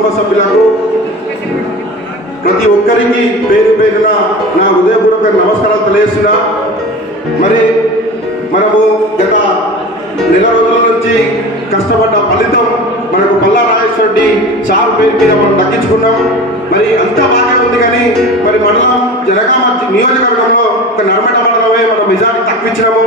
కుటుంబ సభ్యులకు ప్రతి ఒక్కరికి పేరు పేరున నా హృదయపూర్వక నమస్కారాలు తెలియజేస్తున్నా. మరి మనము గత నెల రోజుల నుంచి కష్టపడ్డ ఫలితం మనకు పల్లా నాగేశ్వర రెడ్డి సార్ పేరు మీద మనం దక్కించుకున్నాం. మరి అంతా బాగా ఉంది, కానీ మరి మండలం జనగామ నియోజకవర్గంలో ఒక నర్మడ మండలమే మన మెజార్టీ తక్కువించినాము.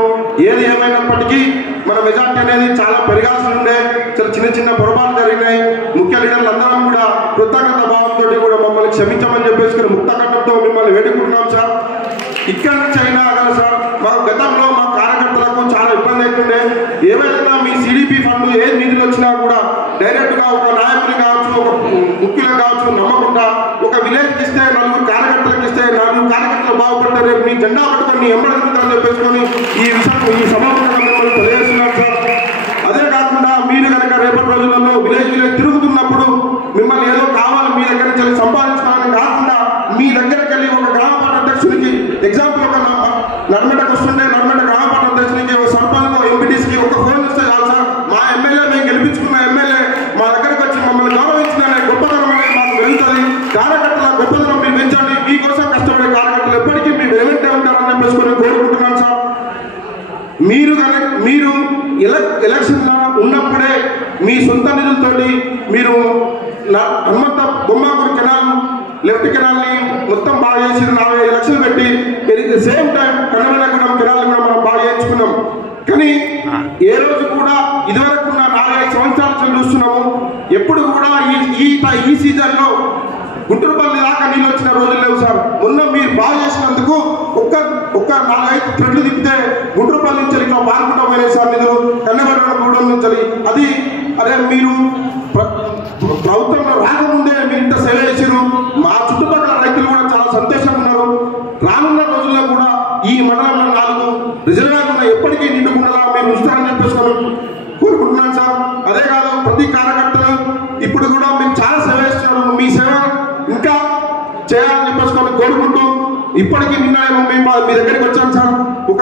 ఏది ఏమైనప్పటికీ మన మెజార్టీ అనేది చాలా పెరగాల్సి ఉండే, చాలా చిన్న చిన్న పొరపాట్లు జరిగినాయి. ముఖ్య లీడర్లు అందరం కూడా కృతజ్ఞత భావంతో కూడా మమ్మల్ని క్షమించమని చెప్పేసుకుని ముక్తకంఠంతో మిమ్మల్ని వేడుకుంటున్నాం సార్. ఇక్కడ నుంచి అయినా కదా సార్, మాకు గతంలో మా కార్యకర్తలకు చాలా ఇబ్బంది అవుతుండే. ఏమైనా మీ సిడిపి ఫండ్ ఏ నిధులు వచ్చినా కూడా డైరెక్ట్గా ఒక నాయకులు కావచ్చు, ఒక ముఖ్యులు కావచ్చు నమ్మకుండా ఒక విలేజ్కి ఇస్తే, నలుగురు కార్యకర్తలకు ఇస్తే, నలుగురు కార్యకర్తలు బాగుపడతారు, రేపు మీ జెండా పట్టుకొని ఎంబడగలుగుతారని చెప్పేసుకొని ఈ సమావేశంగా మిమ్మల్ని తెలియజేస్తున్నారు సార్. అదే కాకుండా మీరు కనుక రేపటి రోజులలో విలేజ్ తిరుగుతున్నప్పుడు మిమ్మల్ని ఏదో కావాలి మీ దగ్గర నుంచి సంపాదించుకోవాలని కాకుండా మీ దగ్గరికి వెళ్ళి ఒక గ్రామ పంట అధ్యక్షునికి ఎగ్జాంపుల్ ఒక నర్మడకు వస్తుంటే నర్మడ గ్రామ పంట అధ్యక్షునికి ఒక సర్పంచ్ ఎంపీటీసీకి ఒక ఫోన్ ఇస్తే చాలు సార్, మా ఎమ్మెల్యే మేము గెలిపించుకున్న ఎమ్మెల్యే మా దగ్గరకు వచ్చి మమ్మల్ని గౌరవించిన గొప్పతనం అనేది మాకు పెరుగుతుంది. కార్యకర్తల గొప్పతనం మీరు పెంచండి, మీకోసం కష్టపడే కార్యకర్తలు ఎప్పటికీ మీ వెలువంటే ఉంటారని చెప్పేసుకొని కోరుకుంటున్నాను సార్. మీరు ఎలక్షన్ ఉన్నప్పుడే మీ సొంత నిధులతోటి మీరు హనుమంత బొమ్మాకూరు కెనాల్ లెఫ్ట్ కెనాల్ని మొత్తం బాగా చేసి 40 లక్షలు పెట్టి సేమ్ టైం కన్నమేనగూడెం కెనాల్ కూడా మనం బాగా చేయించుకున్నాం. కానీ ఏ రోజు కూడా ఇదివరకు ఉన్న 4-5 సంవత్సరాల చూస్తున్నాము, ఎప్పుడు కూడా ఈ సీజన్లో గుంటూరుపల్లి దాకా నీళ్ళు వచ్చిన రోజులు లేవు సార్. మొన్న మీరు బాగా చేసినందుకు ఒక్క 4-5 ట్రెడ్లు తిప్పితే గుంటూరుపల్లి నుంచి ఇట్లా పాల్గొంటా పోయినాయి సార్ నిధులు, కన్నమేనగూడెం నుంచి. అది అదే మీరు ప్రభుత్వంలో రాకముందే మీరు ఇంత సేవ చేశారు. మా చుట్టుపక్కల రైతులు కూడా చాలా సంతోషంగా ఉన్నారు. రానున్న రోజుల్లో కూడా ఈ మండలంలో 4 రిజర్వాయర్లు ఎప్పటికీ నిండుకుండలా మీరు ఉంచుతారని చెప్పేసుకొని కోరుకుంటున్నాను సార్. అదే కాదు, ప్రతి కార్యకర్తలు ఇప్పుడు కూడా మీరు చాలా సేవ చేస్తున్నారు, మీ సేవ ఇంకా చేయాలని చెప్పేసుకొని కోరుకుంటూ ఇప్పటికీ నిన్న మీ దగ్గరికి వచ్చాను సార్. ఒక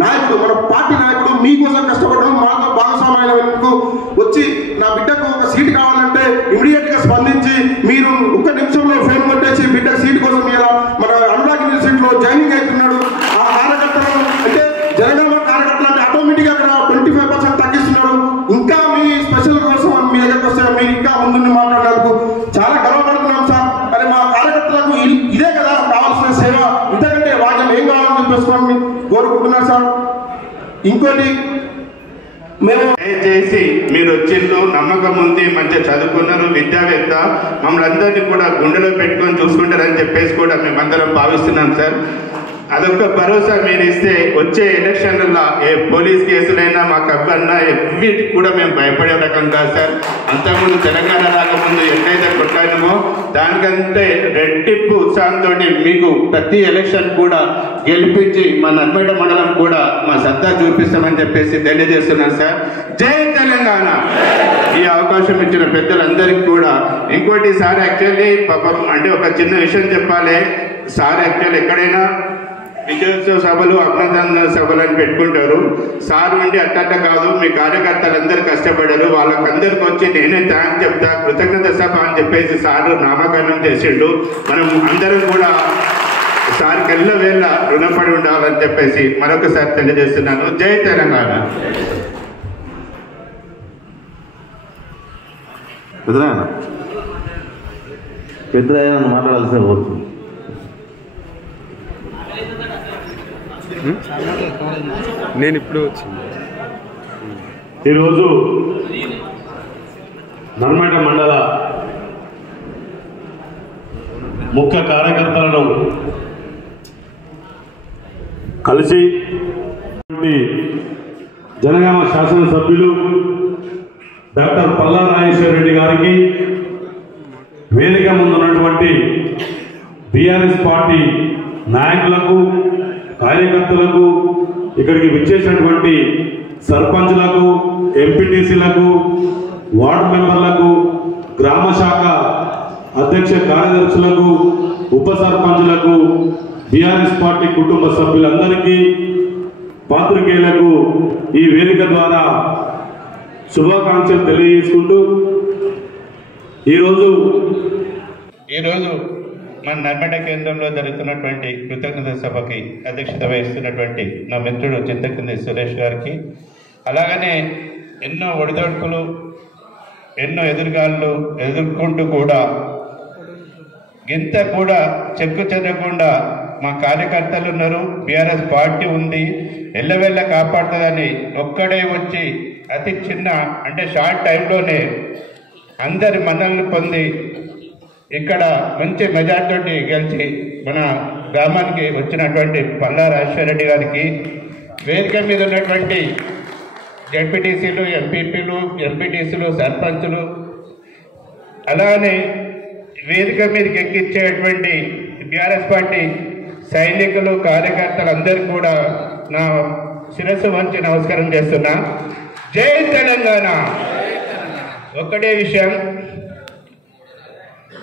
నాయకుడు, మన పార్టీ నాయకుడు మీకోసం కష్టపడడం, మాతో భాగస్వామ్యాలకు వచ్చి నా బిడ్డకు ఒక సీట్ కావాలంటే ఇమీడియట్ గా స్పందించి మీరు ఒక్క నిమిషంలో ఫోన్ కొట్టేసి బిడ్డ సీట్ కోసం ఇలా మన అనురాగ్ యూనివర్సిటీలో జాయినింగ్ అవుతున్నాడు. ఆ కార్యకర్తలు అంటే జనగామ కార్యకర్తలు అంటే ఆటోమేటిక్ గా అక్కడ 25% తగ్గిస్తున్నారు. ఇంకా మీ స్పెషల్ కోసం మీ దగ్గరకు వస్తే మీరు ఇంకా ముందుండి మాట్లాడేందుకు చాలా గర్వపడుతున్నాం సార్. కానీ మా కార్యకర్తలకు ఇదే కదా కావాల్సిన సేవ, ఇంతకంటే వాక్యం ఏం కావాలని చెప్పేసుకోండి కోరుకుంటున్నారు సార్. ఇంకోటి, మేము దయచేసి మీరు వచ్చిండ్రు, నమ్మకం ఉంది, మంచిగా చదువుకున్నారు, విద్యావేత్త, మమ్మల్ని అందరినీ కూడా గుండెలో పెట్టుకొని చూసుకుంటారని చెప్పేసి కూడా మేమందరం భావిస్తున్నాం సార్. అదొక భరోసా మీరు ఇస్తే వచ్చే ఎలక్షన్లలో ఏ పోలీస్ కేసులైనా మాకు అవ్వన్నా వీటికి కూడా మేము భయపడే రకం కాదు సార్. అంతకుముందు తెలంగాణ రాకముందు ఎట్లయితే కొట్లాడినమో దానికంటే రెట్టింపు ఉత్సాహంతో మీకు ప్రతి ఎలక్షన్ కూడా గెలిపించి మా నర్మడ మండలం కూడా మా సత్తా చూపిస్తామని చెప్పేసి తెలియజేస్తున్నాను సార్. జై తెలంగాణ. ఈ అవకాశం ఇచ్చిన పెద్దలందరికీ కూడా ఇంకోటి సార్, యాక్చువల్లీ పాపం అంటే ఒక చిన్న విషయం చెప్పాలి సార్. యాక్చువల్లీ ఎక్కడైనా విజయోత్సవ సభలు, అభినందన సభలు అని పెట్టుకుంటారు. సార్ ఉండి అట్ట కాదు, మీ కార్యకర్తలందరూ కష్టపడారు, వాళ్ళకందరికి వచ్చి నేనే థ్యాంక్స్ చెప్తా, కృతజ్ఞత సభ అని చెప్పేసి సార్ నామకరణం చేసిండు. మనం అందరం కూడా సార్ ఎల్లవేళ రుణపడి ఉండాలని చెప్పేసి మరొకసారి తెలియజేస్తున్నాను. జై తెలంగాణ. పెద్ద మాట్లాడాల్సిన కోరుతుంది. నేను ఇప్పుడు వచ్చింది. ఈరోజు నర్మడ మండల ముఖ్య కార్యకర్తలను కలిసి జనగామ శాసనసభ్యులు డాక్టర్ పల్లా నాగేశ్వర రెడ్డి గారికి, వేదిక ముందున్నటువంటి బీఆర్ఎస్ పార్టీ నాయకులకు, కార్యకర్తలకు, ఇక్కడికి విచ్చేసినటువంటి సర్పంచ్లకు, ఎంపీటీసీలకు, వార్డు మెంబర్లకు, గ్రామ శాఖ అధ్యక్ష కార్యదర్శులకు, ఉప సర్పంచ్లకు, బీఆర్ఎస్ పార్టీ కుటుంబ సభ్యులందరికీ, పాత్రికేయులకు ఈ వేదిక ద్వారా శుభాకాంక్షలు తెలియజేసుకుంటూ, ఈరోజు మన నర్మడ కేంద్రంలో జరుగుతున్నటువంటి కృతజ్ఞత సభకి అధ్యక్షత వహిస్తున్నటువంటి నా మిత్రుడు చింతకింది సురేష్ గారికి, అలాగనే ఎన్నో ఒడిదొడుకులు ఎన్నో ఎదురుగాళ్ళు ఎదుర్కొంటూ కూడా గింత కూడా చెక్కు చెదరకుండా మా కార్యకర్తలు ఉన్నారు, బీఆర్ఎస్ పార్టీ ఉంది, ఎల్లవెల్ల కాపాడుతుందని ఒక్కడే వచ్చి అతి చిన్న అంటే షార్ట్ టైంలోనే అందరి మన్ననలు పొంది ఇక్కడ మంచి మెజార్టీ గెలిచి మన గ్రామానికి వచ్చినటువంటి పల్లా రాజశేఖర రెడ్డి గారికి, వేదిక మీద ఉన్నటువంటి జడ్పీటీసీలు, ఎంపీపీలు, ఎంపీటీసీలు, సర్పంచులు, అలానే వేదిక మీదకి ఎక్కించేటువంటి బీఆర్ఎస్ పార్టీ సైనికులు, కార్యకర్తలు అందరికీ కూడా నా శిరస్సు వంచి నమస్కారం చేస్తున్నా. జై తెలంగాణ. ఒక్కటే విషయం,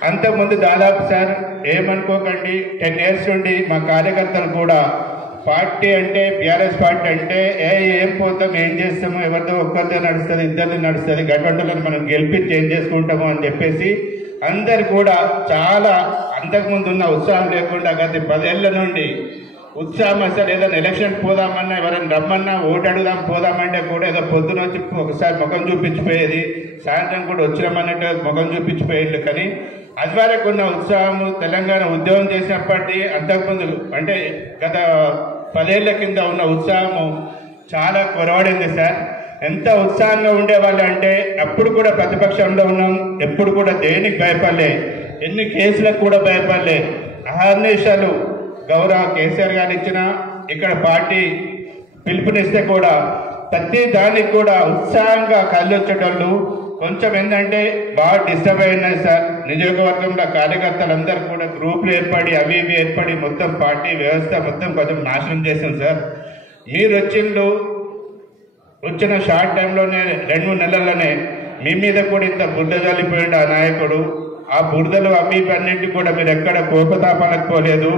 అంతకుముందు దాదాపు సార్ ఏమనుకోకండి, 10 years నుండి మా కార్యకర్తలు కూడా పార్టీ అంటే బీఆర్ఎస్ పార్టీ అంటే ఏం పోతాం, ఏం చేస్తాము, ఎవరితో ఒక్కరితో నడుస్తుంది, ఇద్దరితో నడుస్తుంది, గడ్డలను మనం గెలిపించి ఏం చేసుకుంటాము అని చెప్పేసి అందరు కూడా చాలా అంతకుముందు ఉన్న ఉత్సాహం లేకుండా గత 10 ఏళ్ల నుండి ఉత్సాహం అసలు ఏదైనా ఎలక్షన్ పోదామన్నా, ఎవరైనా రమ్మన్నా, ఓటు అడుగుదాం పోదామంటే కూడా ఏదో పొద్దున వచ్చి ఒకసారి ముఖం చూపించిపోయేది, సాయంత్రం కూడా వచ్చినామన్నట్టు ముఖం చూపించిపోయేది. కానీ అది వరకు ఉన్న ఉత్సాహము, తెలంగాణ ఉద్యమం చేసినప్పటికీ అంతకుముందు అంటే గత 10 ఏళ్ల కింద ఉన్న ఉత్సాహము చాలా కొరవడింది సార్. ఎంత ఉత్సాహంగా ఉండేవాళ్ళు అంటే అప్పుడు కూడా ప్రతిపక్షంలో ఉన్నాం, ఎప్పుడు కూడా దేనికి భయపడలే, ఎన్ని కేసులకు కూడా భయపడలే. అహర్నిశలు గౌరవ కేసీఆర్ గారు ఇచ్చిన ఇక్కడ పార్టీ పిలుపునిస్తే కూడా ప్రతి దానికి కూడా ఉత్సాహంగా కళ్ళొచ్చేటోళ్ళు. కొంచెం ఏంటంటే బాగా డిస్టర్బ్ అయినాయి సార్. నియోజకవర్గంలో కార్యకర్తలందరూ కూడా గ్రూపులు ఏర్పడి అవి ఇవి ఏర్పడి మొత్తం పార్టీ వ్యవస్థ మొత్తం కొంచెం నాశనం చేశాం సార్. మీరు వచ్చిన షార్ట్ టైంలోనే 2-3 నెలల్లోనే మీ మీద కూడా ఇంత బురద జల్లిపోయిండు ఆ నాయకుడు. ఆ బురదలు అవి అన్నింటి కూడా మీరు ఎక్కడ కోపతాపాలకు పోలేదు,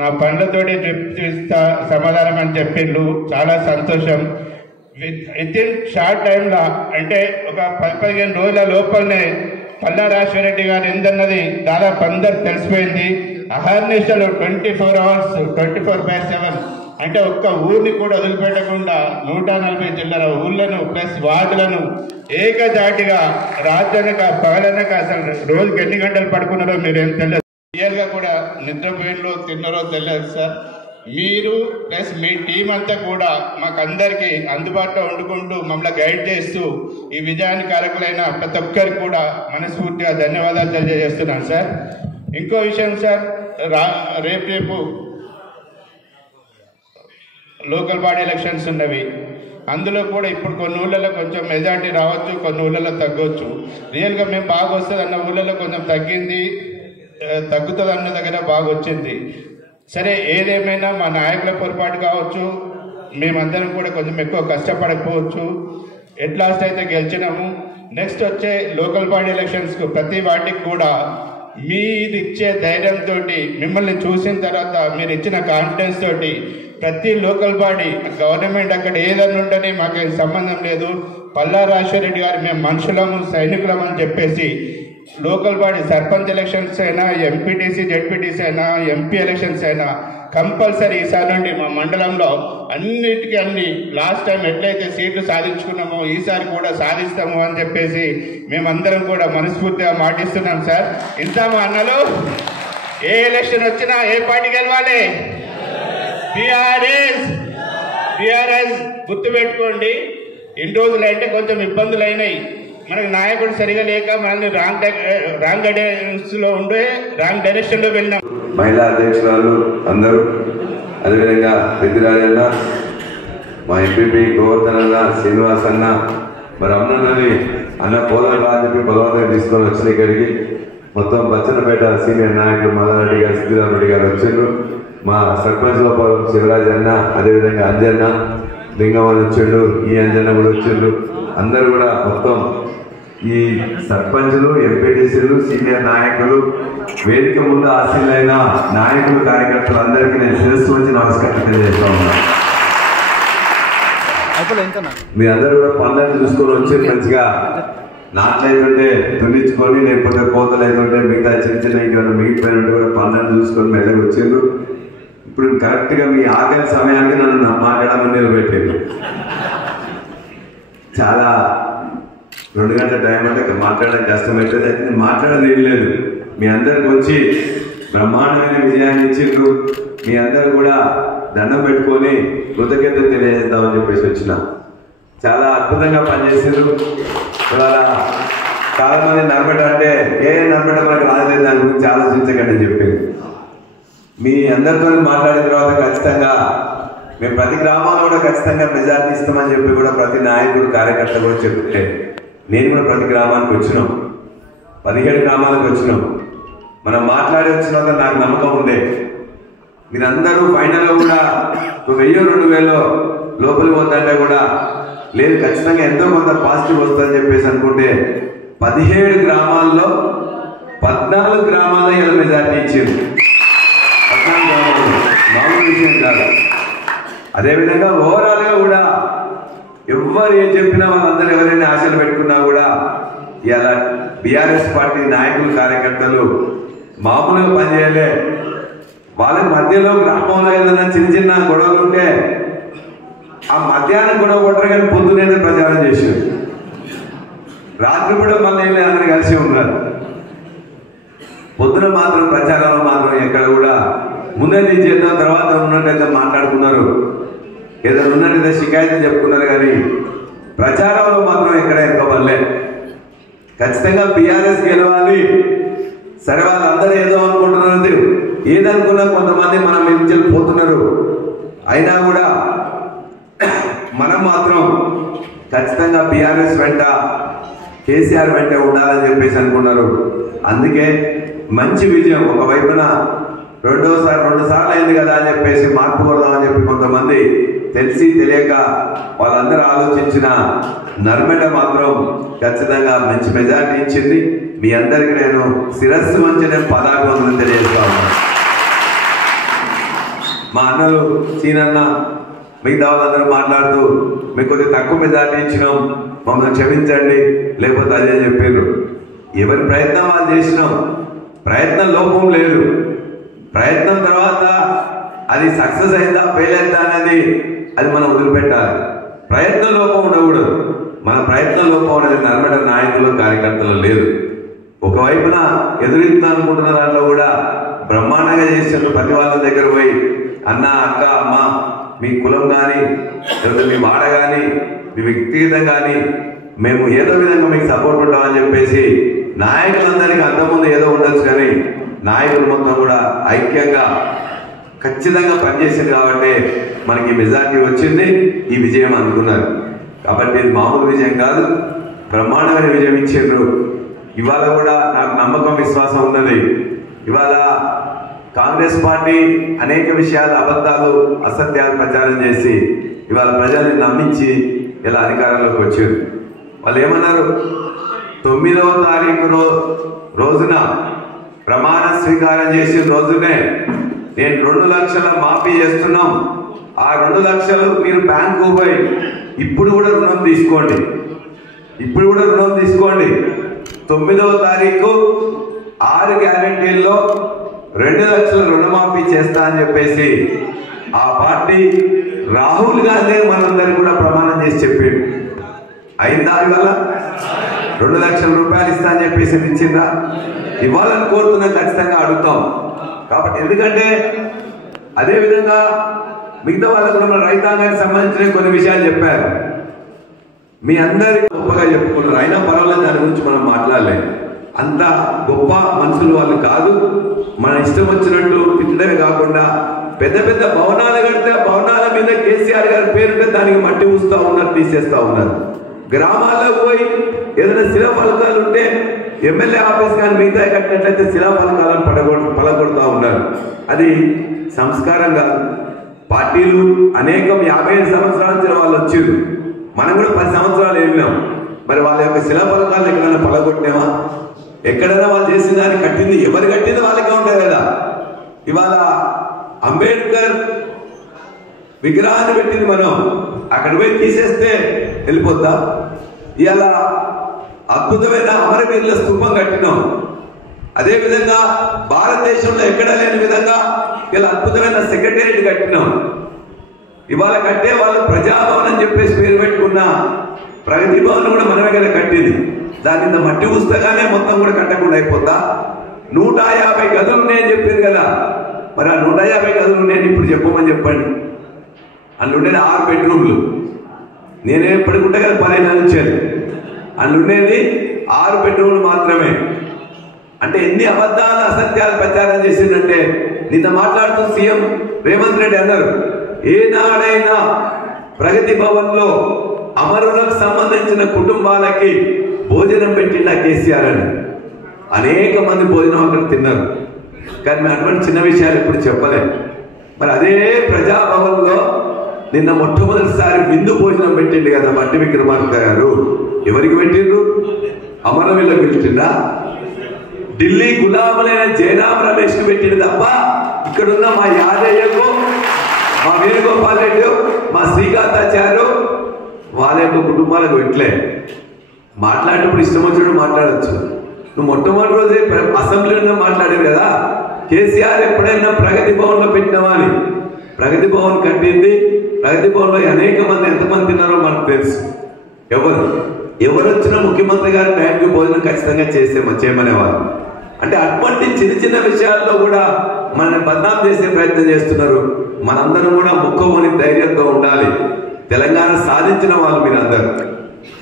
నా పనులతోటి చూపిస్తా సమాధానం అని చెప్పిండు. చాలా సంతోషం. వితిన్ షార్ట్ టైంలో అంటే ఒక 10-15 రోజుల లోపలనే పల్లా రాజశేఖర రెడ్డి గారు ఏందన్నది దాదాపు అందరు తెలిసిపోయింది. అహర్నిశలు 24 hours 24/7 అంటే ఒక్క ఊరిని కూడా వదిలిపెట్టకుండా 140 జిల్లాల ఊళ్ళను ప్లస్ వార్డులను ఏకజాటిగా రాత్రనక పగలనక అసలు రోజుకి ఎన్ని గంటలు పడుకున్నారో మీరేం తెలియదు. క్లియర్గా కూడా నిద్రపోయినలో తిన్నారో తెలియదు సార్. మీరు ప్లస్ మీ టీం అంతా కూడా మాకందరికీ అందుబాటులో వండుకుంటూ మమ్మల్ని గైడ్ చేస్తూ ఈ విజయానికి కారకులైన ప్రతి ఒక్కరికి కూడా మనస్ఫూర్తిగా ధన్యవాదాలు తెలియజేస్తున్నాను సార్. ఇంకో విషయం సార్, రేపు లోకల్ బాడీ ఎలక్షన్స్ ఉన్నవి. అందులో కూడా ఇప్పుడు కొన్ని ఊళ్ళలో కొంచెం మెజార్టీ రావచ్చు, కొన్ని ఊళ్ళలో తగ్గవచ్చు. రియల్గా మేము బాగా వస్తుంది అన్న ఊళ్ళలో కొంచెం తగ్గింది, తగ్గుతుంది అన్న దగ్గర బాగా వచ్చింది. సరే, ఏదేమైనా మా నాయకుల పొరపాటు కావచ్చు, మేమందరం కూడా కొంచెం ఎక్కువ కష్టపడకపోవచ్చు. ఎట్ లాస్ట్ అయితే గెలిచినాము. నెక్స్ట్ వచ్చే లోకల్ బాడీ ఎలక్షన్స్కు ప్రతి వాటికి కూడా మీరు ఇచ్చే ధైర్యంతో, మిమ్మల్ని చూసిన తర్వాత మీరు ఇచ్చిన కాన్ఫిడెన్స్ తోటి ప్రతి లోకల్ బాడీ గవర్నమెంట్ అక్కడ ఏదన్నా ఉండని మాకేం సంబంధం లేదు, పల్లా రాజశేఖర రెడ్డి గారు మేము మనుషులము, సైనికులం అని చెప్పేసి లోకల్ బాడీ సర్పంచ్ ఎలక్షన్స్ అయినా, ఎంపీటీసీ జెడ్పీటీసీ అయినా, ఎంపీ ఎలక్షన్స్ అయినా కంపల్సరీ ఈసారి నుండి మా మండలంలో అన్నిటికీ అన్ని లాస్ట్ టైం ఎట్లయితే సీట్లు సాధించుకున్నామో ఈసారి కూడా సాధిస్తాము అని చెప్పేసి మేమందరం కూడా మనస్ఫూర్తిగా మాటిస్తున్నాం సార్. ఇంత మా అన్నలు ఏ ఎలక్షన్ వచ్చినా ఏ పార్టీ గెలవాలి? బీఆర్ఎస్ గుర్తుపెట్టుకోండి. ఇన్ని రోజులు అంటే కొంచెం ఇబ్బందులు అయినాయి, మనకు నాయకుడు సరిగా లేక మనల్ని రాంగ్ గైడెన్స్లో ఉండే రాంగ్ డైరెక్షన్లో వెళ్ళినాం. మహిళా అధ్యక్షురాలు అందరూ, అదేవిధంగా పెద్దిరాజన్న, మా ఎంపీపీ గోవర్ధన్ అన్న, శ్రీనివాస్ అన్న, మరి అన్నని అన్న పోదాలు అని చెప్పి బలవంతంగా తీసుకొని వచ్చిన ఇక్కడికి మొత్తం బచ్చన్నపేట సీనియర్ నాయకులు మదన్ రెడ్డి గారు, సిద్ధిరామ్ రెడ్డి గారు వచ్చిండ్రు. మా సర్పంచ్ లోపల శివరాజ్ అన్న, అదేవిధంగా అంజన్న లింగమని వచ్చిండు, ఈ అంజన్న కూడా వచ్చిండ్రు. అందరూ కూడా మొత్తం ఈ సర్పంచులు, ఎంపీటీసీలు, సీనియర్ నాయకులు, వేదిక ముందు ఆశీలైన నాయకులు, కార్యకర్తలు అందరికీ నేను శిరస్సు వచ్చి నమస్కారం తెలియజేస్తా ఉన్నా. మీరందరూ కూడా పనులను చూసుకొని వచ్చి మంచిగా నాట్లయితుంటే దున్నించుకొని, లేకపోతే కోతలు అవుతుంటే మిగతా చిన్న చిన్న ఇంకేమైనా మిగిలిపోయినట్టు కూడా పనులను చూసుకొని మెల్లగా వచ్చారు. ఇప్పుడు కరెక్ట్గా మీ ఆకలి సమయానికి నన్ను మాట్లాడమని నిలబెట్టారు. చాలా 2 గంటల టైం అంటే మాట్లాడడం కష్టమవుతుంది. అయితే నేను మాట్లాడేది ఏం లేదు. మీ అందరికి వచ్చి బ్రహ్మాండమైన విజయాన్ని ఇచ్చిండ్రు. మీ అందరు కూడా దండం పెట్టుకొని కృతజ్ఞతలు తెలియజేద్దామని చెప్పేసి వచ్చిన. చాలా అద్భుతంగా పనిచేసిండ్రు. ఇవాళ చాలా మంది నడబెట్ట అంటే నడబెట్ట మనకు రాలేదు, దాని గురించి ఆలోచించకండి అని చెప్పి మీ అందరితో మాట్లాడిన తర్వాత ఖచ్చితంగా మేము ప్రతి గ్రామాల్లో కూడా ఖచ్చితంగా మెజార్టీ ఇస్తామని చెప్పి కూడా ప్రతి నాయకుడు కార్యకర్త కూడా చెప్తే నేను కూడా ప్రతి గ్రామానికి వచ్చినాం, 17 గ్రామాలకు వచ్చినాం. మనం మాట్లాడి వచ్చిన నాకు నమ్మకం ఉండే మీరందరూ ఫైనల్గా కూడా 1000-2000 లోపలికి పోతుంటే కూడా లేదు ఖచ్చితంగా ఎంతో కొంత పాజిటివ్ వస్తుందని చెప్పేసి అనుకుంటే 17 గ్రామాల్లో 14 గ్రామాల్లో ఇలా మెజార్టీ ఇచ్చింది. 14 గ్రామాల్లో మామూలు విషయం కాదు. అదేవిధంగా ఓవరాల్గా కూడా ఎవరు ఏం చెప్పినా వాళ్ళందరూ ఎవరైనా ఆశలు పెట్టుకున్నా కూడా ఇలా బీఆర్ఎస్ పార్టీ నాయకులు కార్యకర్తలు మామూలుగా పనిచేయలే. వాళ్ళ మధ్యలో గ్రామంలో ఏదైనా చిన్న చిన్న గొడవలు ఉంటే ఆ మధ్యాహ్నం గొడవ కొట్టరు కానీ పొద్దునేదే ప్రచారం చేశారు. రాత్రి కూడా మళ్ళీ అందరూ కలిసి ఉన్నారు. పొద్దున మాత్రం ప్రచారంలో మాత్రం ఎక్కడ కూడా ముందే చేద్దాం తర్వాత ఉన్నట్టయితే మాట్లాడుకున్నారు, ఏదైనా ఉన్నట్టయితే షికాయతలు చెప్పుకున్నారు. కానీ ప్రచారంలో మాత్రం ఎక్కడ ఎక్కవల్లే. ఖచ్చితంగా బీఆర్ఎస్ గెలవాలి. సరే వాళ్ళందరూ ఏదో అనుకుంటున్నారు, ఏదనుకున్నా కొంతమంది మనం నుంచి పోతున్నారు. అయినా కూడా మనం మాత్రం ఖచ్చితంగా బీఆర్ఎస్ వెంట కేసీఆర్ వెంట ఉండాలని చెప్పేసి అనుకున్నారు. అందుకే మంచి విజయం. ఒకవైపున 2 సార్లు అయింది కదా అని చెప్పేసి మార్పు కొడదామని చెప్పి కొంతమంది తెలిసి తెలియక వాళ్ళందరూ ఆలోచించిన నర్మడ మాత్రం ఖచ్చితంగా మంచి మెజార్టీ ఇచ్చింది. మీ అందరికీ నేను శిరస్సు వంచి నేను పదాభివందనం తెలియజేస్తా ఉన్నాను. మా అన్నలు సీనన్న మిగతా వాళ్ళందరూ మాట్లాడుతూ మీకు కొద్దిగా తక్కువ మెజార్టీ ఇచ్చినాం, మమ్మల్ని క్షమించండి, లేకపోతే అదే చెప్పారు. ఎవరి ప్రయత్నం వాళ్ళు చేసినాం. ప్రయత్నం లోపం లేదు. ప్రయత్నం తర్వాత అది సక్సెస్ అయిందా ఫెయిల్ అయిందా అనేది అది మనం వదిలిపెట్టాలి. ప్రయత్నం లోపం ఉండకూడదు. మన ప్రయత్నం లోపం అనేది నర్మడ నాయకులు కార్యకర్తలు లేదు. ఒకవైపున ఎదురుతా అనుకుంటున్న దాంట్లో కూడా బ్రహ్మాండంగా చేసినట్టు ప్రతి వాళ్ళ దగ్గర పోయి అన్న అక్క అమ్మ మీ కులం కానీ లేదా మీ వాడ కానీ మీ వ్యక్తిగతం కానీ మేము ఏదో విధంగా మీకు సపోర్ట్ ఉంటామని చెప్పేసి నాయకులందరికీ అంతకుముందు ఏదో ఉండొచ్చు కానీ నాయకులు మొత్తం కూడా ఐక్యంగా ఖచ్చితంగా పనిచేసింది కాబట్టి మనకి మెజార్టీ వచ్చింది. ఈ విజయం అందుకున్నారు. కాబట్టి ఇది మామూలు విజయం కాదు, బ్రహ్మాండమైన విజయం ఇచ్చిండ్రు. ఇవాళ కూడా నాకు నమ్మకం విశ్వాసం ఉన్నది. ఇవాళ కాంగ్రెస్ పార్టీ అనేక విషయాలు అబద్ధాలు అసత్యాలు ప్రచారం చేసి ఇవాళ ప్రజల్ని నమ్మించి ఇలా అధికారంలోకి వచ్చారు. వాళ్ళు ఏమన్నారు, 9వ తారీఖు రోజున ప్రమాణ స్వీకారం చేసిన రోజునే నేను 2 లక్షల మాఫీ చేస్తున్నాం, ఆ 2 లక్షలు మీరు బ్యాంకు పోయి ఇప్పుడు కూడా రుణం తీసుకోండి, 9వ తారీఖు 6 గ్యారెంటీల్లో 2 లక్షల రుణమాఫీ చేస్తా అని చెప్పేసి ఆ పార్టీ రాహుల్ గాంధీ మనందరికీ కూడా ప్రమాణం చేసి చెప్పాడు. అయిందా? వల్ల 2 లక్షల రూపాయలు ఇస్తా అని చెప్పేసి ఇచ్చిందా? ఇవ్వాలని కోరుతున్నా, ఖచ్చితంగా అడుగుతాం. కాబట్టి ఎందుకంటే అదేవిధంగా మిగతా వాళ్ళకు కూడా మన రైతాంగానికి సంబంధించిన కొన్ని విషయాలు చెప్పారు. మీ అందరి గొప్పగా చెప్పుకున్నారు. అయినా పర్వాలేదు, దాని గురించి మనం మాట్లాడలేదు. అంత గొప్ప మనుషులు వాళ్ళు కాదు. మన ఇష్టం వచ్చినట్టు తిట్టడమే కాకుండా పెద్ద పెద్ద భవనాలు కడితే భవనాల మీద కేసీఆర్ గారి పేరుంటే దానికి మట్టి ఊస్తూ ఉన్నారు, తీసేస్తా ఉన్నారు. గ్రామాల్లో పోయి ఏదైనా శిలా ఫలకాలు ఉంటే ఎమ్మెల్యే ఆఫీస్ కానీ మిగతా కట్టినట్లయితే శిలా ఫలకాలను పలగొడతా ఉన్నారు. అది సంస్కారం కాదు. పార్టీలు అనేకం 55 సంవత్సరాల నుంచి వాళ్ళు వచ్చారు. మనం కూడా 10 సంవత్సరాలు వెళ్ళినాం. మరి వాళ్ళ యొక్క శిలా ఫలకాలు ఎక్కడైనా పలగొట్టినామా? ఎక్కడైనా వాళ్ళు చేసిన దాన్ని కట్టింది ఎవరు కట్టింది వాళ్ళకే ఉంటాయి కదా. ఇవాళ అంబేద్కర్ విగ్రహాన్ని పెట్టింది మనం, అక్కడ పోయి తీసేస్తే వెళ్ళిపోద్దా? ఇవాళ అద్భుతమైన అమరవీరుల స్తూపం కట్టినాం. అదేవిధంగా భారతదేశంలో ఎక్కడ లేని విధంగా ఇలా అద్భుతమైన సెక్రటేరియట్ కట్టినాం. ఇవాళ కట్టే వాళ్ళు ప్రజాభవన్ అని చెప్పేసి పేరు పెట్టుకున్న ప్రగతి భవన్ కూడా మనమే కదా కట్టింది. దాని ఇంత మట్టి పుస్తకానే మొత్తం కూడా కట్టకుండా అయిపోతా. 150 గదులు ఉన్నాయని చెప్పింది కదా, మరి ఆ 150 గదులు ఉన్నాయని ఇప్పుడు చెప్పమని చెప్పండి. అందులో 6 బెడ్రూమ్లు, నేనే ఎప్పటికుంటా కదా 15 నెలలు వచ్చాను. అందుండేది 6 బెడ్రూమ్లు మాత్రమే. అంటే ఎన్ని అబద్ధాలు అసత్యాలు ప్రచారం చేసిందంటే, నిన్న మాట్లాడుతూ సీఎం రేవంత్ రెడ్డి అన్నారు, ఏనాడైనా ప్రగతి భవన్ లో అమరులకు సంబంధించిన కుటుంబాలకి భోజనం పెట్టిండా కేసీఆర్ అని. అనేక మంది భోజనం అక్కడ తిన్నారు, కానీ మేము అటువంటి చిన్న విషయాలు ఎప్పుడు చెప్పలేదు. మరి అదే ప్రజాభవన్ లో నిన్న మొట్టమొదటిసారి విందు భోజనం పెట్టిండు కదా మట్టి విక్రమార్క గారు. ఎవరికి పెట్టిండ్రు? అమరవీరులకు పెట్టిండా? ఢిల్లీ గులాములైన జయరాం రమేష్ కి పెట్టిండు తప్ప ఇక్కడున్న మా యాదయ్యకు, మా వేణుగోపాల్ రెడ్డి, మా శ్రీకాంతాచార్య వాళ్ళ యొక్క కుటుంబాలకు పెట్టలే. మాట్లాడేటప్పుడు ఇష్టం వచ్చినట్టు మాట్లాడచ్చు. నువ్వు మొట్టమొదటి రోజే అసెంబ్లీలో మాట్లాడారు కదా, కేసీఆర్ ఎప్పుడైనా ప్రగతి భవన్ లో పెట్టినావా అని. ప్రగతి భవన్ కట్టింది, ప్రగతి భవన్ లో అనేక మంది ఎంతమంది తిన్నారో మనకు తెలుసు. ఎవరు వచ్చినా ముఖ్యమంత్రి గారి టైంకి భోజనం ఖచ్చితంగా చేయమనేవారు. అంటే అటువంటి చిన్న చిన్న విషయాల్లో కూడా మనల్ని బదనాం చేసే ప్రయత్నం చేస్తున్నారు. మనందరం కూడా ముక్కమని ధైర్యంతో ఉండాలి. తెలంగాణ సాధించిన వాళ్ళు మీరందరూ.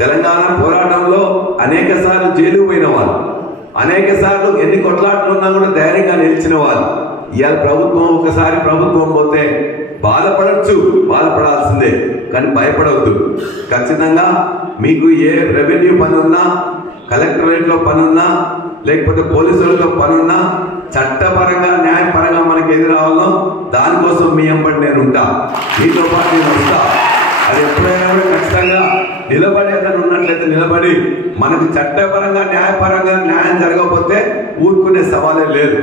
తెలంగాణ పోరాటంలో అనేక సార్లు జైలు పోయిన వాళ్ళు, అనేక సార్లు ఎన్ని కొట్లాట్లు ఉన్నా కూడా ధైర్యంగా నిలిచిన వాళ్ళు. ఇవాళ ఒకసారి ప్రభుత్వం పోతే బాధపడాల్సిందే, కానీ భయపడవద్దు. ఖచ్చితంగా మీకు ఏ రెవెన్యూ పని ఉన్నా, కలెక్టరేట్ లో పని ఉన్నా, లేకపోతే పోలీసులతో పని ఉన్నా, చట్టపరంగా న్యాయపరంగా మనకి ఎదురు రావాలో దానికోసం మీ వెంబడి నేను ఉంటా, మీతో పాటు నేను వస్తా. అది ఎప్పుడైనా కూడా ఖచ్చితంగా నిలబడి అతను ఉన్నట్లయితే నిలబడి మనకు చట్టపరంగా న్యాయపరంగా న్యాయం జరగకపోతే ఊరుకునే సవాలే లేదు.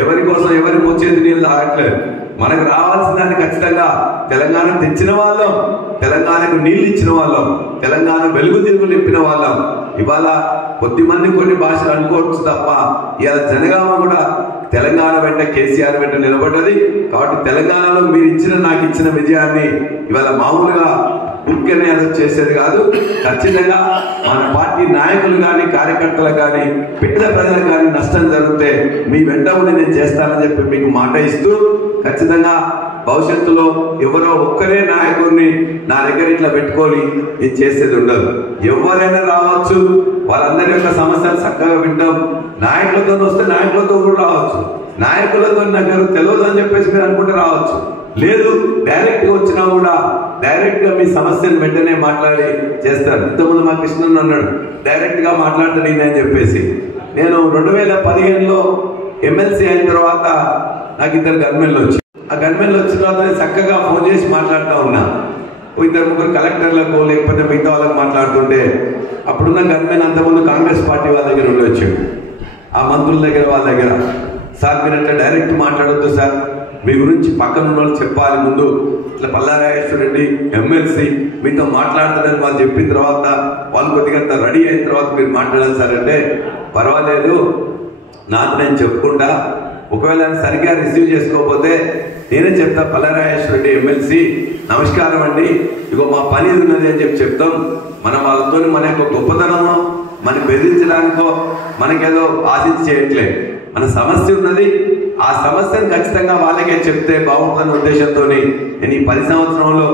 ఎవరి కోసం ఎవరి వచ్చేది నీళ్ళు తాగట్లేదు. మనకు రావాల్సిన దాన్ని ఖచ్చితంగా తెలంగాణ తెచ్చిన వాళ్ళం, తెలంగాణకు నీళ్ళు ఇచ్చిన వాళ్ళం, తెలంగాణ వెలుగు తిరుగులు నింపిన వాళ్ళం. ఇవాళ కొద్దిమంది కొన్ని భాషలు అనుకోవచ్చు తప్ప ఇవాళ జనగామ కూడా తెలంగాణ వెంట కేసీఆర్ వెంట నిలబడ్డది. కాబట్టి తెలంగాణలో మీరు నాకు ఇచ్చిన విజయాన్ని ఇవాళ మామూలుగా ఊరికనే చేసేది కాదు. ఖచ్చితంగా మన పార్టీ నాయకులు కానీ, కార్యకర్తలు కానీ, పేద ప్రజలకు కానీ నష్టం జరిగితే మీ వెంట ఉండి నేను చేస్తానని చెప్పి మీకు మాట ఇస్తూ, ఖచ్చితంగా భవిష్యత్తులో ఎవరో ఒక్కరే నాయకుడిని నా దగ్గర ఇట్లా పెట్టుకొని ఇది చేసేది ఉండదు. ఎవరైనా రావచ్చు, వాళ్ళందరి యొక్క సమస్యలు చక్కగా వింటాం. నాయకులతో వస్తే నాయకులతో కూడా రావచ్చు, నాయకులతో నాకు తెలియదు అని చెప్పేసి మీరు అనుకుంటే రావచ్చు. లేదు, డైరెక్ట్ గా వచ్చినా కూడా డైరెక్ట్ గా మీ సమస్యను వెంటనే మాట్లాడి చేస్తారు. ఇంతకుముందు మా కృష్ణన్ అన్నాడు, డైరెక్ట్ గా మాట్లాడతాను అని చెప్పేసి. నేను 2015లో ఎమ్మెల్సీ అయిన తర్వాత నాకు 2 గన్మెన్లు వచ్చి, ఆ గన్మెన్లు వచ్చిన తర్వాత చక్కగా ఫోన్ చేసి మాట్లాడుతూ ఉన్నా. 2-3 కలెక్టర్లకు లేకపోతే మిగతా వాళ్ళకి మాట్లాడుతుంటే అప్పుడున్న గన్మెన్ అంతకుముందు కాంగ్రెస్ పార్టీ వాళ్ళ దగ్గర ఉండొచ్చు, ఆ మంత్రుల దగ్గర వాళ్ళ దగ్గర, సార్ మీరు అట్లా డైరెక్ట్ మాట్లాడొద్దు సార్, మీ గురించి పక్కన ఉన్న వాళ్ళు చెప్పాలి, ముందు ఇట్లా పల్లారాజేశ్వర రెడ్డి ఎమ్మెల్సీ మీతో మాట్లాడుతుందని వాళ్ళు చెప్పిన తర్వాత వాళ్ళు కొద్దిగా రెడీ అయిన తర్వాత మీరు మాట్లాడాలి సార్ అంటే, పర్వాలేదు నాకు నేను చెప్పుకుంటా, ఒకవేళ సరిగ్గా రిసీవ్ చేసుకోకపోతే నేనే చెప్తా, పల్లారాజేశ్వర రెడ్డి ఎమ్మెల్సీ నమస్కారం అండి, ఇగో మా పని ఉన్నది అని చెప్తాం. మనం వాళ్ళతో మన యొక్క గొప్పతనమో మనం బెదిరించడానికో మనకేదో ఆశించి చేయట్లేదు. మన సమస్య ఉన్నది, ఆ సమస్యను ఖచ్చితంగా వాళ్ళకే చెప్తే బాగుంటుందన్న ఉద్దేశంతో నేను ఈ 10 సంవత్సరంలో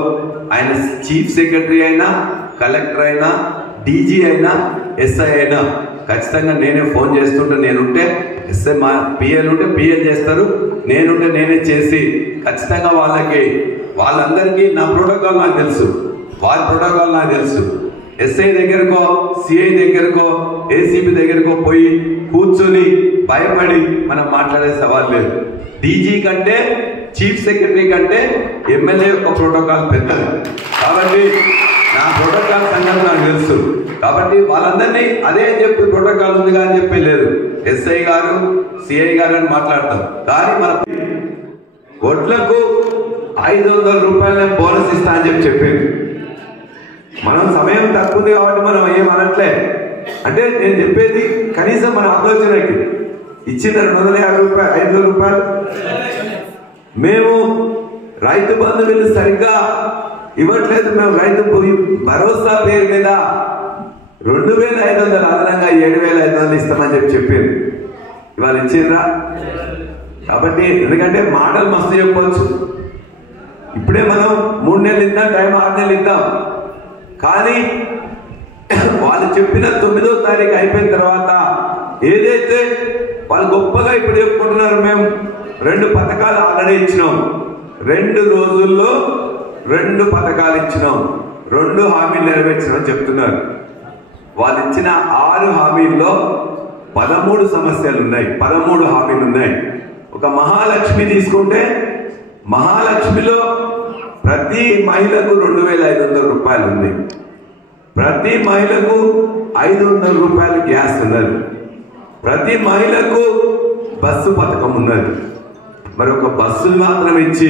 ఆయన చీఫ్ సెక్రటరీ అయినా, కలెక్టర్ అయినా, డీజీ అయినా, ఎస్ఐ అయినా ఖచ్చితంగా నేనే ఫోన్ చేస్తుంటే, నేనుంటే ఎస్ఐ మా పిఎల్ ఉంటే పిఎల్ చేస్తారు, నేనుంటే నేనే చేసి ఖచ్చితంగా వాళ్ళందరికీ నా ప్రోటోకాల్ నాకు తెలుసు, వాళ్ళ ప్రోటోకాల్ నాకు తెలుసు. ఎస్ఐ దగ్గరకో, సిఐ దగ్గరకో, ఏసీబీ దగ్గరకో పోయి కూర్చొని భయపడి మనం మాట్లాడే సవాల్ లేదు. డీజీ కంటే, చీఫ్ సెక్రటరీ కంటే ఎమ్మెల్యే యొక్క ప్రోటోకాల్ పెద్దది. కాబట్టి నా ప్రోటోకాల్ సంగతి నాకు తెలుసు. కాబట్టి వాళ్ళందరినీ అదే అని చెప్పి ప్రోటోకాల్ ఉందిగా అని చెప్పి లేదు, ఎస్ఐ గారు, సిఐ గారు అని మాట్లాడతాం. కానీ మన ఓట్లకు 500 రూపాయల బోనస్ ఇస్తా అని చెప్పింది. మనం సమయం తక్కువ ఉంది కాబట్టి మనం ఏమనట్లే, అంటే నేను చెప్పేది కనీసం మన ఆలోచనకి ఇచ్చిన 250 రూపాయలు 500 రూపాయలు మేము రైతు బంధు వీళ్ళు సరిగ్గా ఇవ్వట్లేదు. మేము రైతు భరోసా పేరు మీద 2500 అదనంగా 7500 ఇస్తామని చెప్పారు. ఇవాళ ఇచ్చిండ్రా? కాబట్టి ఎందుకంటే మాటలు మస్తు చెప్పవచ్చు. ఇప్పుడే మనం 3 నెలలు ఇద్దాం, టైం 6 నెలలు ఇద్దాం. కానీ వాళ్ళు చెప్పిన 9వ తారీఖు అయిపోయిన తర్వాత ఏదైతే వాళ్ళు గొప్పగా ఇప్పుడు చెప్పుకుంటున్నారు, మేము 2 పథకాలు ఆల్రెడీ ఇచ్చినాం, 2 రోజుల్లో 2 పథకాలు ఇచ్చినాం, 2 హామీలు నెరవేర్చినామని చెప్తున్నారు. వాళ్ళు ఇచ్చిన 6 హామీల్లో 13 సమస్యలు ఉన్నాయి, 13 హామీలు ఉన్నాయి. ఒక మహాలక్ష్మి తీసుకుంటే మహాలక్ష్మిలో ప్రతి మహిళకు 2500 రూపాయలు ఉంది, ప్రతి మహిళకు 500 రూపాయలు గ్యాస్ ఉన్నది, ప్రతి మహిళకు బస్సు పథకం ఉన్నది. మరి ఒక బస్సులు మాత్రం ఇచ్చి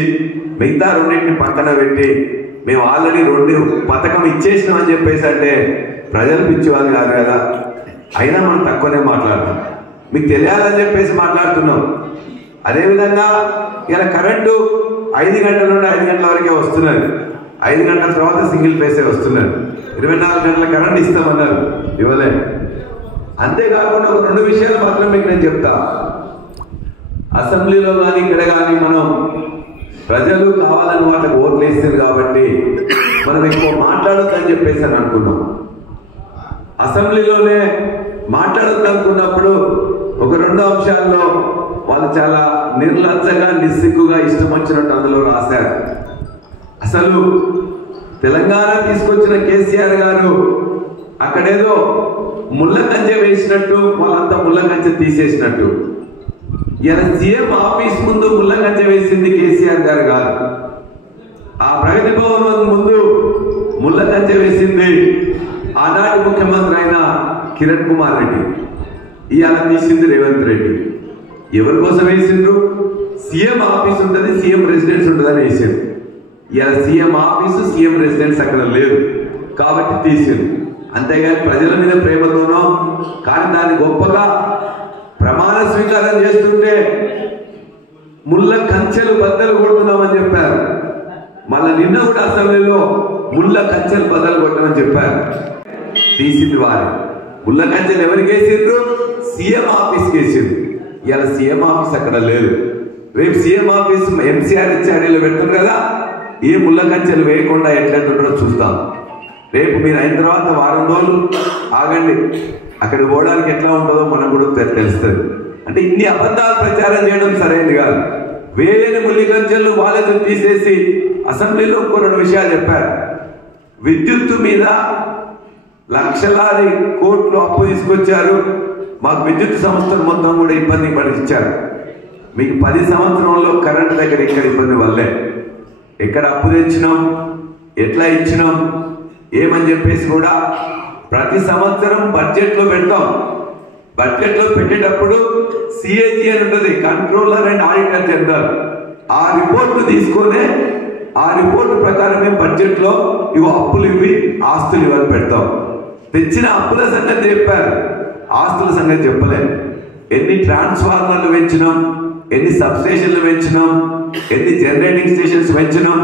మిగతా 2 పక్కన పెట్టి మేము ఆల్రెడీ 2 పథకం ఇచ్చేసినామని చెప్పేసి అంటే ప్రజలు పిచ్చివాళ్ళు కాదు కదా. అయినా మనం తక్కువనే మాట్లాడతాం, మీకు తెలియాలని చెప్పేసి మాట్లాడుతున్నాం. అదేవిధంగా ఇలా కరెంటు 5 గంటల నుండి 5 గంటల వరకే వస్తున్నది, 5 గంటల తర్వాత సింగిల్ ఫేసే వస్తున్నది. 24 గంటల కరెంట్ ఇస్తామన్నారు, ఇవ్వలే. అంతేకాకుండా ఒక 2 విషయాలు మాత్రం మీకు నేను చెప్తా. అసెంబ్లీలో కానీ ఇక్కడ కానీ మనం ప్రజలు కావాలని వాళ్ళకి ఓట్లు వేస్తారు కాబట్టి మనం ఎక్కువ మాట్లాడొద్దని చెప్పేసి అని అనుకున్నాం. అసెంబ్లీలోనే మాట్లాడొద్దు అనుకున్నప్పుడు ఒక 2 అంశాల్లో వాళ్ళు చాలా నిర్లజ్జగా నిస్సిగ్గుగా ఇష్టం వచ్చినట్టు అందులో రాశారు. అసలు తెలంగాణ తీసుకొచ్చిన కేసీఆర్ గారు అక్కడేదో ముళ్ళ కంచె వేసినట్టు వాళ్ళంతా ముళ్ళ కంచె తీసేసినట్టు. ఇలా సీఎం ఆఫీస్ ముందు ముళ్ళ కంచె వేసింది కేసీఆర్ గారు కాదు, ఆ ప్రగతి భవన్ ముందు ముళ్ళ కంచె వేసింది ఆనాటి ముఖ్యమంత్రి అయిన కిరణ్ కుమార్ రెడ్డి, ఇవాళ తీసింది రేవంత్ రెడ్డి. ఎవరి కోసం వేసిండ్రు? సీఎం ఆఫీస్ ఉంటుంది, సీఎం రెసిడెన్స్ ఉంటుందని వేసారు. ఇలా సీఎం ఆఫీసు సీఎం రెసిడెన్స్ అక్కడ లేదు కాబట్టి తీసిండు. అంతేగాని ప్రజల మీద ప్రేమతోనో కానీ దాన్ని గొప్పగా ప్రమాణ స్వీకారం చేస్తుంటే ముళ్ళ కంచెలు బద్దలు కొడుతున్నామని చెప్పారు. మళ్ళీ నిన్న కూడా అసెంబ్లీలో ముళ్ళ కంచెలు బద్దలు కొట్టమని చెప్పారు. తీసింది వారే. ముళ్ళ కంచెలు ఎవరికి వేసిండ్రు? సీఎం ఆఫీస్కి వేసిండ్రు. ఇలా సీఎం ఆఫీస్ అక్కడ లేదు. రేపు సీఎం ఆఫీస్ ఎంసీఆర్ హెచ్ఆర్డీలో పెడుతున్నారు కదా, ఏ ముళ్ళ కంచెలు వేయకుండా ఎట్లయితుండో చూస్తాం. రేపు మీరు అయిన తర్వాత వారం రోజులు ఆగండి, అక్కడ పోవడానికి ఎట్లా ఉంటుందో మనకు కూడా తెలుస్తుంది. అంటే ఇన్ని అబద్ధాలు ప్రచారం చేయడం సరైనది కాదు. వేయని ముళ్ళ కంచెలు వాళ్ళకు తీసేసి అసెంబ్లీలో ఇంకో 2 విషయాలు చెప్పారు. విద్యుత్తు మీద లక్షలాది కోట్లు అప్పు తీసుకొచ్చారు, మాకు విద్యుత్ సంస్థలు మొత్తం కూడా ఇబ్బంది పడిచ్చారు. మీకు 10 సంవత్సరంలో కరెంట్ దగ్గర ఇక్కడ ఇబ్బంది వల్లే ఎక్కడ అప్పు తెచ్చినాం, ఎట్లా ఇచ్చినాం ఏమని చెప్పేసి కూడా ప్రతి సంవత్సరం బడ్జెట్లో పెడతాం. బడ్జెట్లో పెట్టేటప్పుడు సిఏజీ అని ఉంటుంది, కంట్రోలర్ అండ్ ఆడిటర్ జనరల్. ఆ రిపోర్ట్ తీసుకొని ఆ రిపోర్ట్ ప్రకారమే బడ్జెట్లో ఇవి అప్పులు ఇవి ఆస్తులు ఇవన్నీ పెడతాం. తెచ్చిన అప్పుల సంగతి చెప్పారు, ఆస్తుల సంగతి చెప్పలేదు. ఎన్ని ట్రాన్స్ఫార్మర్లు పెంచినాం, ఎన్ని సబ్స్టేషన్లు పెంచినాం, ఎన్ని జనరేటింగ్ స్టేషన్స్ పెంచినాం,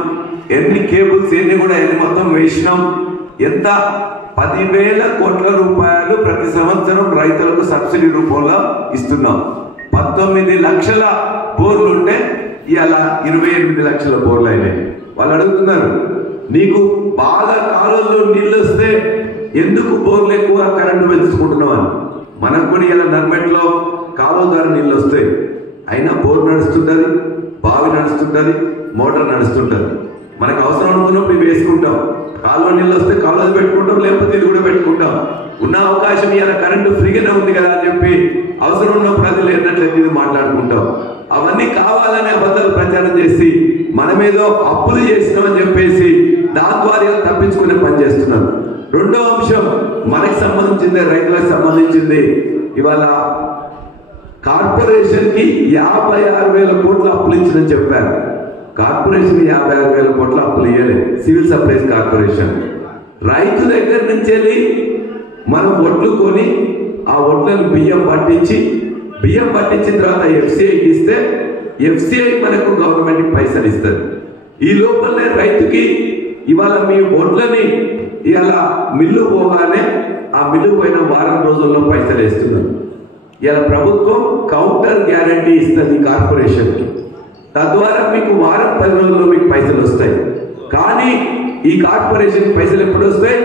ఎన్ని కేబుల్స్ ఎన్ని కూడా ఎన్ని మొత్తం వేసినాం, ఎంత 10,000 కోట్ల రూపాయలు ప్రతి సంవత్సరం రైతులకు సబ్సిడీ రూపంలో ఇస్తున్నాం. 19 లక్షల బోర్లు ఉంటే ఇవాళ 28 లక్షల బోర్లు అయినాయి. వాళ్ళు అడుగుతున్నారు, నీకు బాగా కాలంలో నీళ్ళు వస్తే ఎందుకు బోర్లు ఎక్కువ కరెంటు పెంచుకుంటున్నావు అని. మనకు కూడా ఇలా నర్మెట్లో కాలువ ద్వారా నీళ్ళు వస్తాయి, అయినా బోర్ నడుస్తుంటుంది, బావి నడుస్తుంటుంది, మోటార్ నడుస్తుంటుంది. మనకు అవసరం అనుకున్నప్పుడు ఇవి వేసుకుంటాం. కాలువ నీళ్ళు వస్తే కాలువ పెట్టుకుంటాం, లేకపోతే ఇది కూడా పెట్టుకుంటాం. ఉన్న అవకాశం ఇలా కరెంటు ఫ్రీగానే ఉంది కదా అని చెప్పి అవసరం ఉన్న ప్రజలు ఎన్నట్లయితే ఇది మాట్లాడుకుంటాం. అవన్నీ కావాలనే అబద్ధాలు ప్రచారం చేసి మనమేదో అప్పులు చేసినామని చెప్పేసి దాని ద్వారా తప్పించుకునే పని చేస్తున్నారు. 2వ అంశం మనకి సంబంధించింది, రైతులకు సంబంధించింది. ఇవాళ కార్పొరేషన్ కి 56,000 కోట్ల అప్పులు ఇచ్చిందని చెప్పారు. కార్పొరేషన్ 56,000 కోట్ల అప్పులు ఇవ్వలేదు. సివిల్ సప్లైస్ కార్పొరేషన్ రైతు దగ్గర నుంచి వెళ్ళి మనం ఒడ్లు కొని ఆ ఒడ్లను బియ్యం పట్టించిన తర్వాత ఎఫ్సిఐకి ఇస్తే ఎఫ్సిఐ మనకు గవర్నమెంట్ పైసలు ఇస్తారు. ఈ లోపలనే రైతుకి ఇవాళ మీ ఒడ్లని ఇవాళ మిల్లు పోగానే ఆ మిల్లు పోయిన వారం రోజుల్లో పైసలు వేస్తున్నారు. ఇలా ప్రభుత్వం కౌంటర్ గ్యారంటీ ఇస్తుంది కార్పొరేషన్కి. తద్వారా మీకు వారం 10 రోజుల్లో మీకు పైసలు వస్తాయి. కానీ ఈ కార్పొరేషన్ పైసలు ఎప్పుడు వస్తాయి?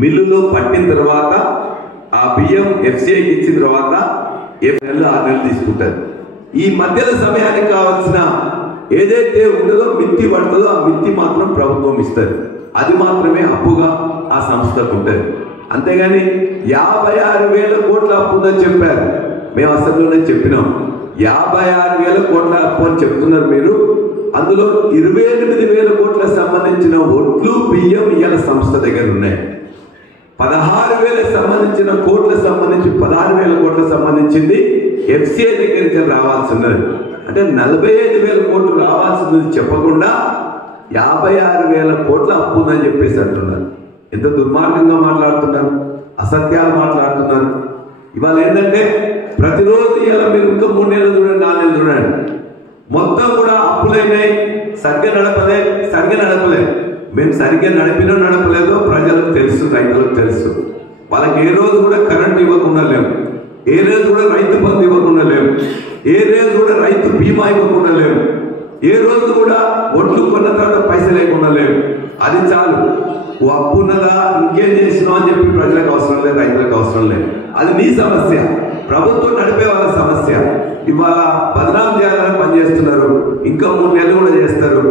మిల్లులో పట్టిన తర్వాత ఆ బియ్యం ఎఫ్సిఐకి ఇచ్చిన తర్వాత 7 నెలలు 6 నెలలు తీసుకుంటారు. ఈ మధ్యలో సమయానికి కావాల్సిన ఏదైతే ఉంటుందో మిత్తి పడుతుందో ఆ మిత్తి మాత్రం ప్రభుత్వం ఇస్తారు. అది మాత్రమే అప్పుగా ఆ సంస్థకు ఉంటుంది. అంతేగాని 56,000 కోట్ల అప్పు ఉందని చెప్పారు. మేము అసెంబ్లీలోనే చెప్పినాం 56,000 కోట్ల అప్పు అని చెప్తున్నారు మీరు. అందులో 28,000 కోట్లకు సంబంధించిన ఒడ్లు బియ్యం ఇవాళ సంస్థ దగ్గర ఉన్నాయి. 16,000 సంబంధించిన కోట్లకు సంబంధించి 16,000 కోట్లకు సంబంధించింది ఎఫ్సిఐ దగ్గరికి రావాల్సినది. అంటే 45,000 కోట్లు రావాల్సింది చెప్పకుండా 56,000 కోట్ల అప్పు ఉందని చెప్పేసి అంటున్నారు. ఎంత దుర్మార్గంగా మాట్లాడుతున్నారు, అసత్యాలు మాట్లాడుతున్నారు. ఇవాళ ఏంటంటే ప్రతిరోజు ఇవాళ మీరు ఇంకా 3 నెలలు చూడండి, 4 నెలలు చూడండి, మొత్తం కూడా అప్పులైనాయి. సరిగ్గా నడపలే. మేము సరిగ్గా నడపలేదో ప్రజలకు తెలుసు, రైతులకు తెలుసు. వాళ్ళకి ఏ రోజు కూడా కరెంట్ ఇవ్వకుండా లేవు, ఏ రోజు కూడా రైతు బంధు ఇవ్వకుండా లేవు, ఏ రోజు కూడా రైతు బీమా ఇవ్వకుండా లేవు, ఏ రోజు కూడా ఒడ్లు కొన్న తర్వాత పైసలు లేకుండా లేవు. అది చాలు. అప్పు ఉన్నదా ఇంకేం చేసినావు అని చెప్పి ప్రజలకు అవసరం లేదు, రైతులకు అవసరం లేదు. అది నీ సమస్య, ప్రభుత్వం నడిపే వాళ్ళ సమస్య. ఇవాళ బదనాం చేయాలని పని చేస్తున్నారు, ఇంకా 3 నెలలు కూడా చేస్తారు.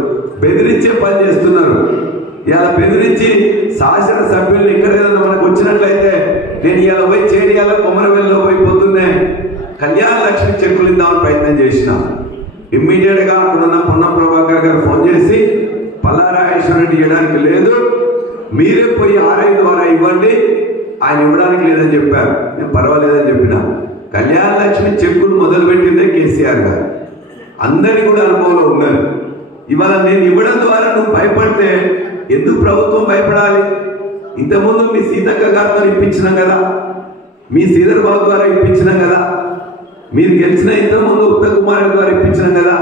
బెదిరించే పని చేస్తున్నారు. ఇలా బెదిరించి శాసనసభ్యుల్ని ఇక్కడ ఏదైనా మనకు వచ్చినట్లయితే నేను ఇలా పోయి చేడియాల కొమరవెల్లిలో పోయి పొద్దున్నే కళ్యాణ లక్ష్మి చెక్కులు ఇద్దామని ప్రయత్నం చేసిన. ఇమ్మీడియట్ గా అక్కడున్న పొన్నం ప్రభాకర్ గారు ఫోన్ చేసి పల్లారాజేశ్వర రెడ్డి ఇవ్వడానికి లేదు, మీరే పోయి RI ద్వారా ఇవ్వండి, ఆయన ఇవ్వడానికి లేదని చెప్పారు. నేను పర్వాలేదని చెప్పిన. కళ్యాణ లక్ష్మి చెక్కులు మొదలు పెట్టిందే కేసీఆర్ గారు. అందరికీ కూడా అనుభవంలో ఉన్నారు. ఇవాళ నేను ఇవ్వడం ద్వారా నువ్వు భయపడితే ఎందుకు ప్రభుత్వం భయపడాలి? ఇంతకుముందు మీ సీతక్క గారితో ఇప్పించినాం కదా, మీ శ్రీధర్ బాబు ద్వారా ఇప్పించినాం కదా, మీరు గెలిచిన ఇంతకుముందు ఉత్తమ్ కుమార్ ద్వారా ఇప్పించినాం కదా.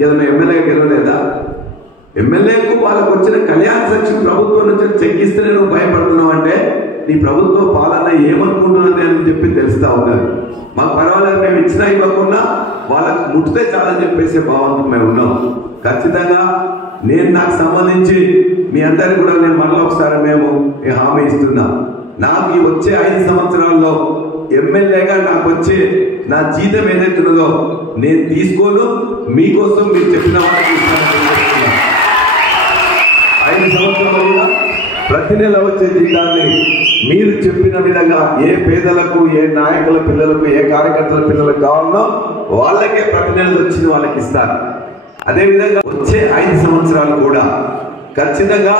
ఇలా మేము ఎమ్మెల్యే గెలవలేదా? ఎమ్మెల్యేకు వాళ్ళకు వచ్చిన కళ్యాణ లక్ష్మి ప్రభుత్వం నుంచి చెక్ ఇస్తేనే నువ్వు భయపడుతున్నావు అంటే నీ ప్రభుత్వ పాలన ఏమనుకుంటున్నది అని చెప్పి తెలుస్తా ఉన్నారు. మాకు పర్వాలేదు, మేము ఇచ్చినా ఇవ్వకుండా వాళ్ళకు ముట్టితే చాలని చెప్పేసి భావంతో మేము ఉన్నాం. ఖచ్చితంగా నేను నాకు సంబంధించి మీ అందరికి కూడా నేను మళ్ళీ ఒకసారి మేము హామీ ఇస్తున్నా. నాకు ఈ వచ్చే 5 సంవత్సరాల్లో ఎమ్మెల్యేగా నాకు వచ్చే నా జీతం ఏదైతే ఉన్నదో నేను తీసుకోను, మీకోసం మీరు చెప్పిన వాళ్ళకి ఇస్తాను. 5 సంవత్సరాలు కూడా ప్రతి నెల వచ్చే జీతాన్ని మీరు చెప్పిన విధంగా ఏ పేదలకు, ఏ నాయకుల పిల్లలకు, ఏ కార్యకర్తల పిల్లలకు కావాలనో వాళ్ళకే ప్రతి నెల వచ్చిన వాళ్ళకి ఇస్తారు. అదేవిధంగా వచ్చే 5 సంవత్సరాలు కూడా ఖచ్చితంగా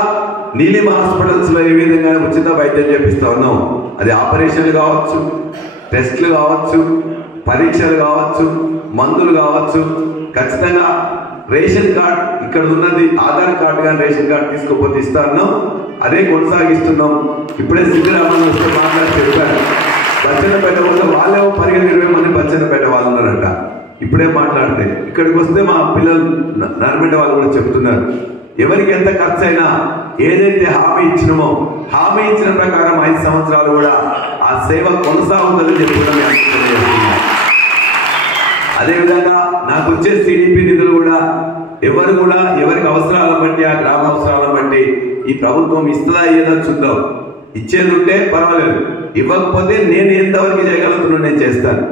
నీలిమ హాస్పిటల్స్ లో ఏ విధంగా ఉచిత వైద్యం చేపిస్తా ఉన్నాం, అది ఆపరేషన్లు కావచ్చు, టెస్టులు కావచ్చు, పరీక్షలు కావచ్చు, మందులు కావచ్చు, ఖచ్చితంగా రేషన్ కార్డ్ ఇక్కడ ఉన్నది ఆధార్ కార్డు కానీ రేషన్ కార్డు తీసుకోకపోతే ఇస్తా ఉన్నాం, అదే కొనసాగిస్తున్నాం. ఇప్పుడే సిద్ధిరామన్ వస్తే మాట్లాడి చెప్పారు, బచ్చన్నపేట వల్ల వాళ్ళేమో 20 మంది బచ్చన్నపేట వాళ్ళు ఉన్నారంట. ఇప్పుడే మాట్లాడితే ఇక్కడికి వస్తే మా పిల్లలు నర్మేట వాళ్ళు కూడా చెప్తున్నారు, ఎవరికి ఎంత ఖర్చు అయినా ఏదైతే హామీ ఇచ్చినామో హామీ ఇచ్చిన ప్రకారం 5 సంవత్సరాలు కూడా ఆ సేవ కొనసాగుతుందని చెప్పడం. అదేవిధంగా నాకు వచ్చే CDP నిధులు కూడా ఎవరికి అవసరాలను బట్టి, ఆ గ్రామ అవసరాలను బట్టి ఈ ప్రభుత్వం ఇస్తుందా ఏదో చూద్దాం. ఇచ్చేది ఉంటే పర్వాలేదు, ఇవ్వకపోతే నేను ఎంతవరకు చేయగలుగుతున్నా నేను చేస్తాను.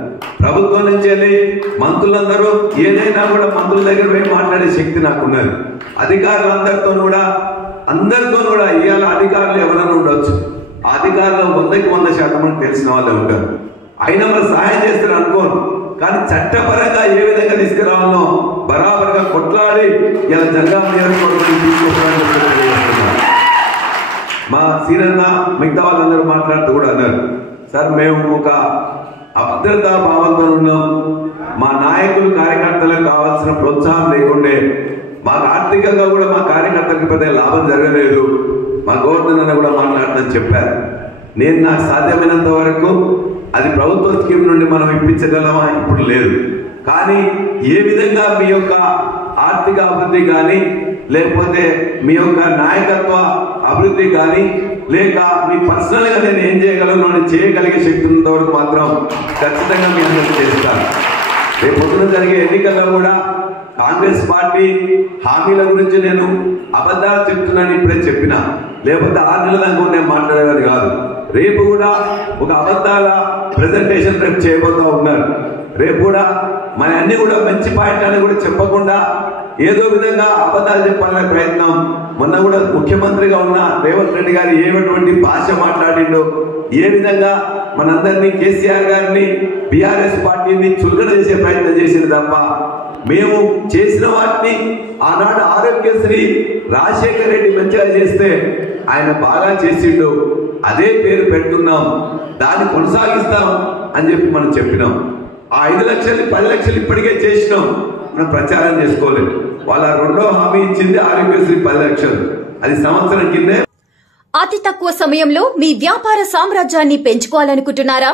ప్రభుత్వం నుంచి వెళ్ళి మంత్రులందరూ ఏదైనా కూడా మంత్రుల దగ్గర పోయి మాట్లాడే శక్తి నాకున్నది. అధికారులందరితో కూడా ఇవాళ అధికారులు ఎవరైనా ఉండొచ్చు, ఆ అధికారులు 100కి 100% తెలిసిన వాళ్ళే ఉంటారు. అయినా మరి సహాయం చేస్తారు అనుకోను, కానీ చట్టపరంగా ఏ విధంగా తీసుకురావాలో బరాబర్గా కొట్లాడి ఇలా జనగామ నియోజకవర్గాన్ని తీసుకోవడానికి మా సీరన్న మిగతా వాళ్ళందరూ మాట్లాడుతూ కూడా అన్నారు, సార్ మేము ఒక అభద్రతా భావంతో ఉన్నాం, మా నాయకులు కార్యకర్తలకు కావాల్సిన ప్రోత్సాహం లేకుండే, మాకు ఆర్థికంగా కూడా మా కార్యకర్తలకు పెద్ద లాభం జరగలేదు, మా గవర్నర్ కూడా మాట్లాడదని చెప్పారు. నేను నాకు సాధ్యమైనంత వరకు అది ప్రభుత్వ స్కీమ్ నుండి మనం ఇప్పించగలమా ఇప్పుడు లేదు. కానీ ఏ విధంగా మీ యొక్క ఆర్థిక అభివృద్ధి కానీ లేకపోతే మీ యొక్క నాయకత్వ అభివృద్ధి కానీ లేక మీ పర్సనల్ గా నేను ఏం చేయగలను అని చేయగలిగే శక్తి ఉన్నంత వరకు మాత్రం ఖచ్చితంగా మీ అందరికీ చేస్తాను. రేపు పొద్దున జరిగే ఎన్నికల్లో కూడా కాంగ్రెస్ పార్టీ హామీల గురించి నేను అబద్ధాలు చెప్తున్నాను ఇప్పుడే చెప్పినా, లేకపోతే 6 నెలల దాకా నేను మాట్లాడేది కాదు. రేపు కూడా ఒక అబద్ధాల ప్రెజెంటేషన్ రేపు చేయబోతా ఉన్నారు. రేపు కూడా మన అన్ని కూడా మంచి పాయింట్ అని కూడా చెప్పకుండా ఏదో విధంగా అబద్ధాలు చెప్పాలనే ప్రయత్నం. మొన్న కూడా ముఖ్యమంత్రిగా ఉన్న రేవంత్ రెడ్డి గారు ఏటువంటి భాష మాట్లాడిండో, ఏ విధంగా మనందరినీ కేసీఆర్ గారిని బీఆర్ఎస్ పార్టీని చులకన చేసే ప్రయత్నం చేసింది తప్ప మేము చేసిన వాటిని ఆనాడు ఆరోగ్యశ్రీ రాజశేఖర్ రెడ్డి మంచిగా చేస్తే ఆయన బాగా చేసిండు, అదే పేరు పెడుతున్నాం, దాన్ని కొనసాగిస్తాం అని చెప్పి మనం చెప్పినాం. ఆ 5 లక్షలు 10 లక్షలు ఇప్పటికే చేసినాం, మనం ప్రచారం చేసుకోలేదు. వాళ్ళ రెండో హామీ ఇచ్చింది ఆరోగ్యశ్రీ 10 లక్షలు, అది సంవత్సరం కిందే. అతి తక్కువ సమయంలో మీ వ్యాపార సామ్రాజ్యాన్ని పెంచుకోవాలనుకుంటున్నారా?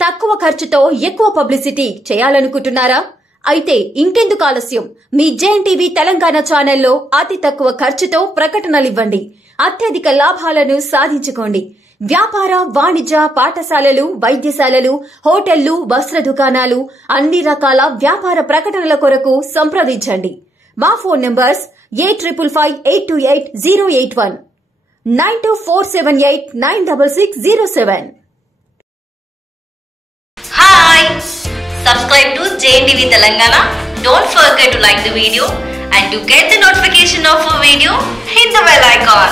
తక్కువ ఖర్చుతో ఎక్కువ పబ్లిసిటీ చేయాలనుకుంటున్నారా? అయితే ఇంకెందుకు ఆలస్యం? మీ జేఎన్టీవీ తెలంగాణ ఛానల్లో అతి తక్కువ ఖర్చుతో ప్రకటనలివ్వండి, అత్యధిక లాభాలను సాధించుకోండి. వ్యాపార వాణిజ్య పాఠశాలలు, వైద్యశాలలు, హోటళ్లు, వస్త్ర దుకాణాలు, అన్ని రకాల వ్యాపార ప్రకటనల కొరకు సంప్రదించండి. మా phone numbers 8558288081 9247896607. Hi! Subscribe to JNTV Telangana. Don't forget to like the video and to get the notification of a video, hit the bell icon.